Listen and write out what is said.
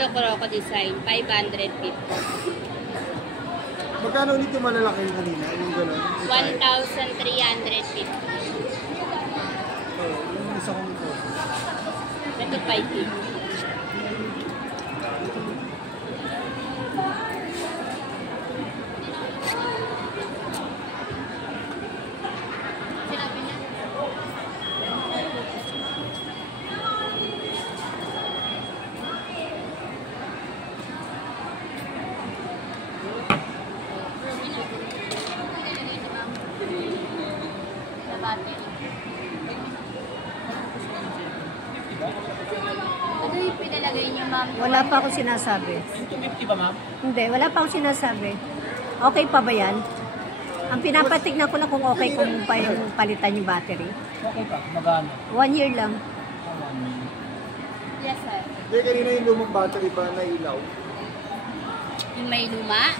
Ito, Croco Design, 550. Magkano ulit yung malalaki yung kanina? Yung gano'n? 1,350. Oo, yung isa kong ito. Ito, 550. Ano yung pinalagay niyo, ma'am? Wala pa akong sinasabi. 250 ba, ma'am? Hindi, wala pa akong sinasabi. Okay pa ba yan? Ang pinapatignan ko lang kung okay kung pa yung palitan yung battery. Okay pa, magano? 1 year lang. Yes, sir. Hindi, kanina yung lumang battery pa na ilaw. Yung may luma?